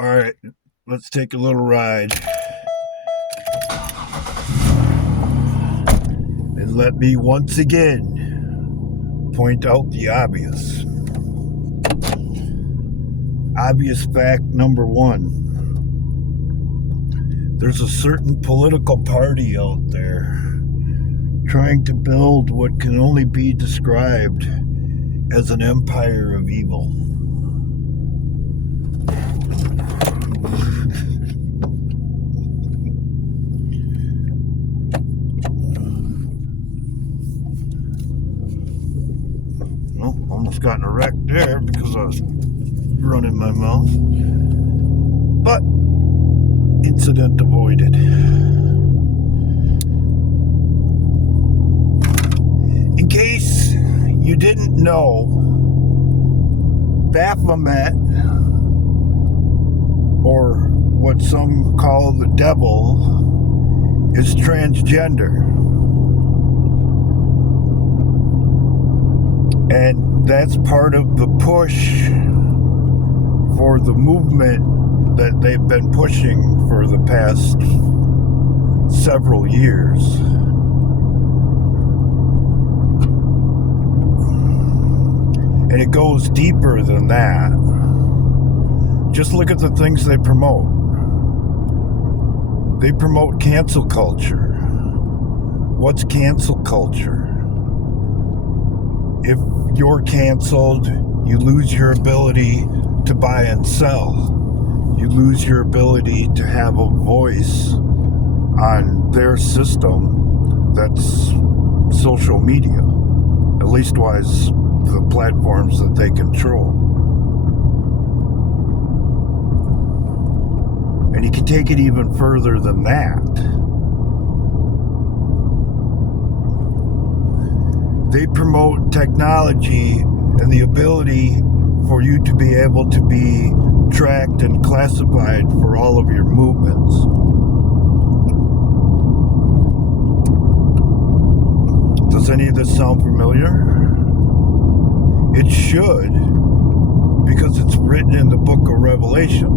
All right, let's take a little ride. And let me once again point out the obvious. Obvious fact number one. There's a certain political party out there trying to build what can only be described as an empire of evil. Well, almost got in a wreck there because I was running my mouth. But incident avoided. In case you didn't know, Baphomet, or what some call the devil, is transgender. And that's part of the push for the movement that they've been pushing for the past several years. And it goes deeper than that. Just look at the things they promote. They promote cancel culture. What's cancel culture? If you're canceled, you lose your ability to buy and sell. You lose your ability to have a voice on their system that's social media, at least wise the platforms that they control. And you can take it even further than that. They promote technology and the ability for you to be able to be tracked and classified for all of your movements. Does any of this sound familiar? It should, because it's written in the book of Revelation.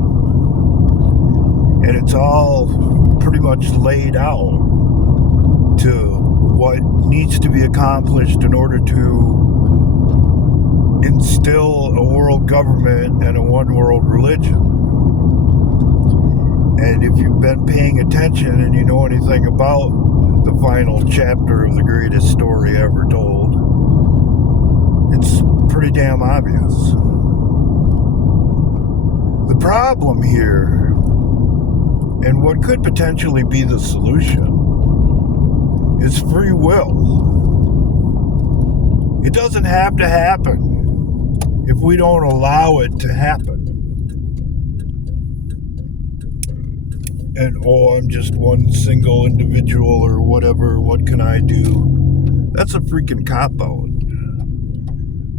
And it's all pretty much laid out to what needs to be accomplished in order to instill a world government and a one world religion. And if you've been paying attention and you know anything about the final chapter of the greatest story ever told, it's pretty damn obvious. The problem here, and what could potentially be the solution, is free will. It doesn't have to happen if we don't allow it to happen. And, I'm just one single individual or whatever, what can I do? That's a freaking cop-out.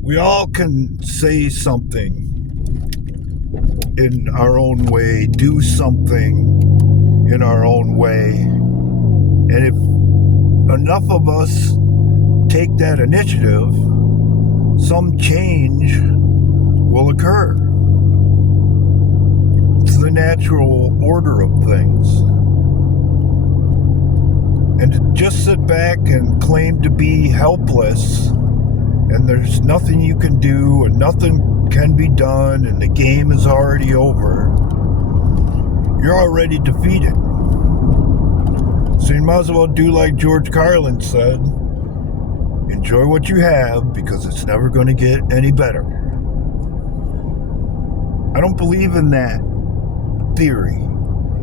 We all can say something in our own way, do something in our own way. And if enough of us take that initiative, some change will occur. It's the natural order of things. And to just sit back and claim to be helpless, and there's nothing you can do, and nothing can be done, and the game is already over, you're already defeated. So you might as well do like George Carlin said, enjoy what you have because it's never going to get any better. I don't believe in that theory.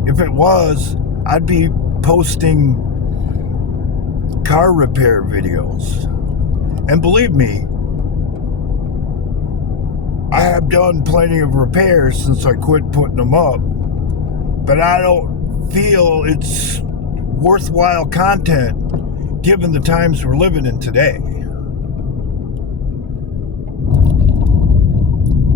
If it was, I'd be posting car repair videos. And believe me, I have done plenty of repairs since I quit putting them up, but I don't feel it's worthwhile content given the times we're living in today.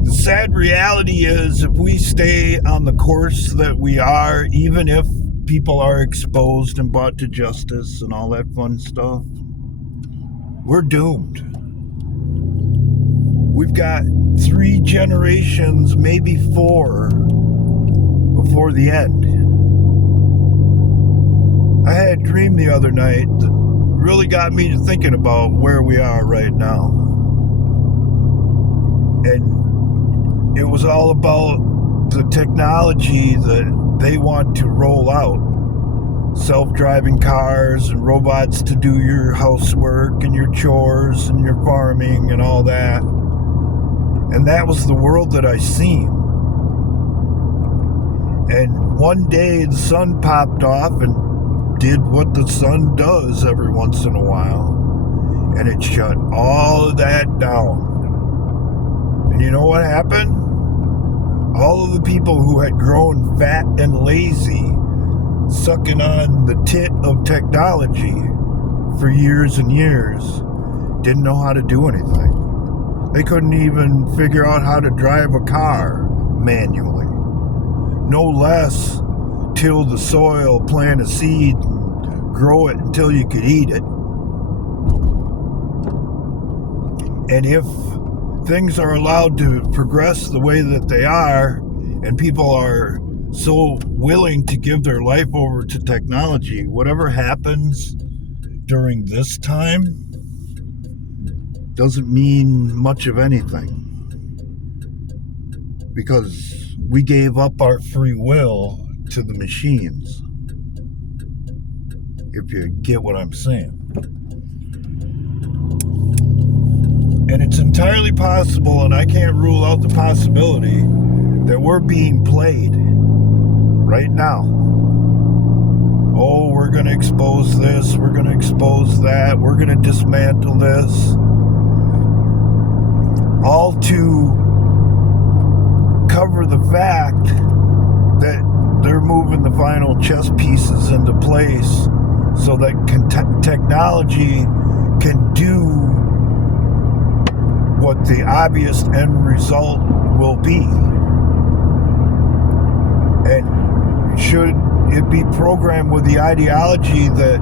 The sad reality is if we stay on the course that we are, even if people are exposed and brought to justice and all that fun stuff, we're doomed. We've got 3 generations, maybe 4, before the end. I had a dream the other night that really got me to thinking about where we are right now. And it was all about the technology that they want to roll out. Self-driving cars and robots to do your housework and your chores and your farming and all that. And that was the world that I seen. And one day the sun popped off and did what the sun does every once in a while. And it shut all of that down. And you know what happened? All of the people who had grown fat and lazy, sucking on the tit of technology for years and years, didn't know how to do anything. They couldn't even figure out how to drive a car manually. No less till the soil, plant a seed, and grow it until you could eat it. And if things are allowed to progress the way that they are, and people are so willing to give their life over to technology, whatever happens during this time doesn't mean much of anything, because we gave up our free will to the machines, if you get what I'm saying. And it's entirely possible, and I can't rule out the possibility, that we're being played right now. Oh, we're going to expose this, we're going to expose that, we're going to dismantle this. All to cover the fact that they're moving the final chess pieces into place so that technology can do what the obvious end result will be. And should it be programmed with the ideology that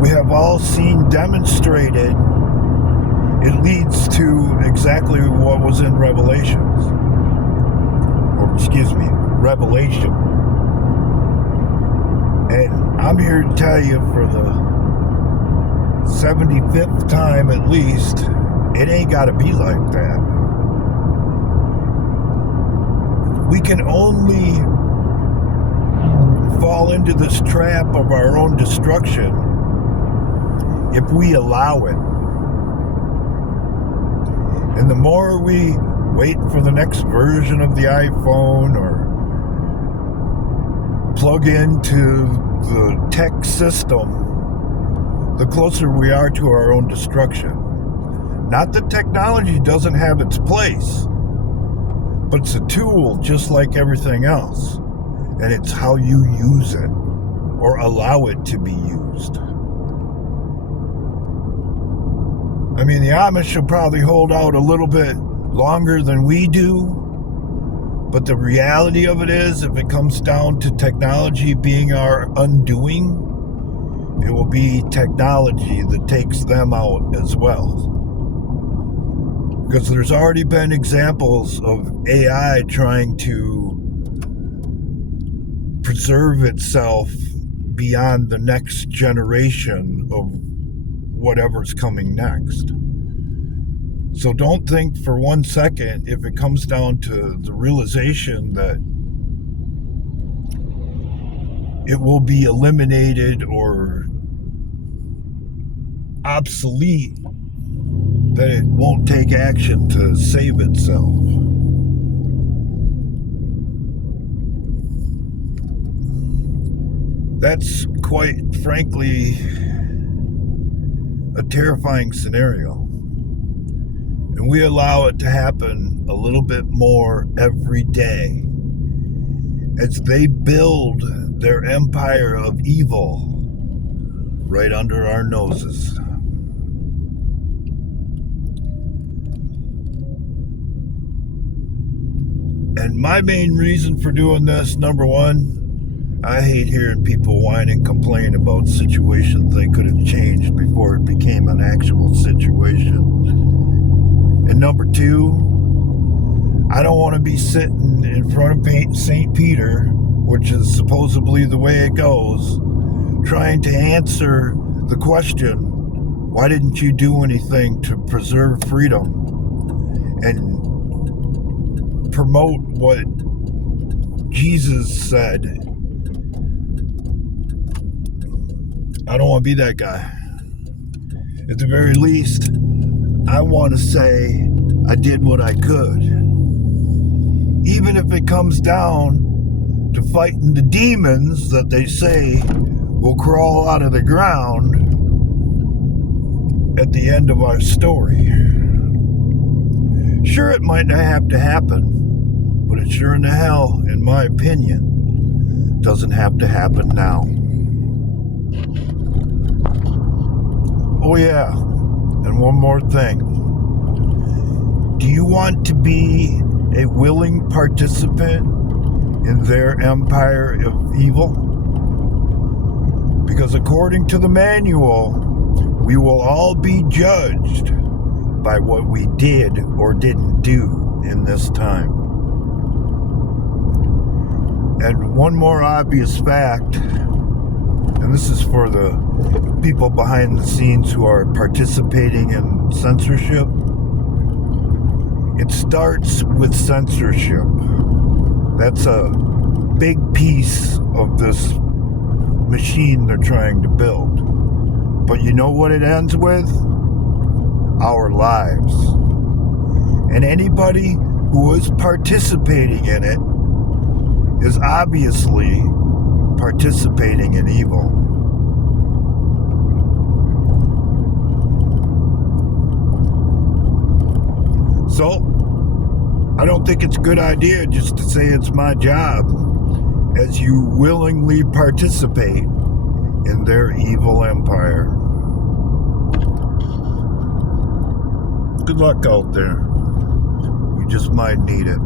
we have all seen demonstrated, it leads to exactly what was in Revelation. And I'm here to tell you for the 75th time at least, it ain't got to be like that. We can only fall into this trap of our own destruction if we allow it. And the more we wait for the next version of the iPhone or plug into the tech system, the closer we are to our own destruction. Not that technology doesn't have its place, but it's a tool just like everything else. And it's how you use it or allow it to be used. I mean, the Amish will probably hold out a little bit longer than we do, but the reality of it is, if it comes down to technology being our undoing, it will be technology that takes them out as well. Because there's already been examples of AI trying to preserve itself beyond the next generation of whatever's coming next. So don't think for 1 second, if it comes down to the realization that it will be eliminated or obsolete, that it won't take action to save itself. That's quite frankly a terrifying scenario. And we allow it to happen a little bit more every day as they build their empire of evil right under our noses. And my main reason for doing this, number one, I hate hearing people whine and complain about situations they could have changed before it became an actual situation. And number two, I don't want to be sitting in front of St. Peter which is supposedly the way it goes, trying to answer the question, why didn't you do anything to preserve freedom and promote what Jesus said? I don't want to be that guy. At the very least, I want to say I did what I could. Even if it comes down to fighting the demons that they say will crawl out of the ground at the end of our story. Sure, it might not have to happen, but it sure in the hell, in my opinion, doesn't have to happen now. Oh yeah, and one more thing. Do you want to be a willing participant in their empire of evil? Because according to the manual, we will all be judged by what we did or didn't do in this time. And one more obvious fact, and this is for the people behind the scenes who are participating in censorship. It starts with censorship. That's a big piece of this machine they're trying to build. But you know what it ends with? Our lives. And anybody who is participating in it is obviously participating in evil. So, I don't think it's a good idea just to say it's my job as you willingly participate in their evil empire. Good luck out there. You just might need it.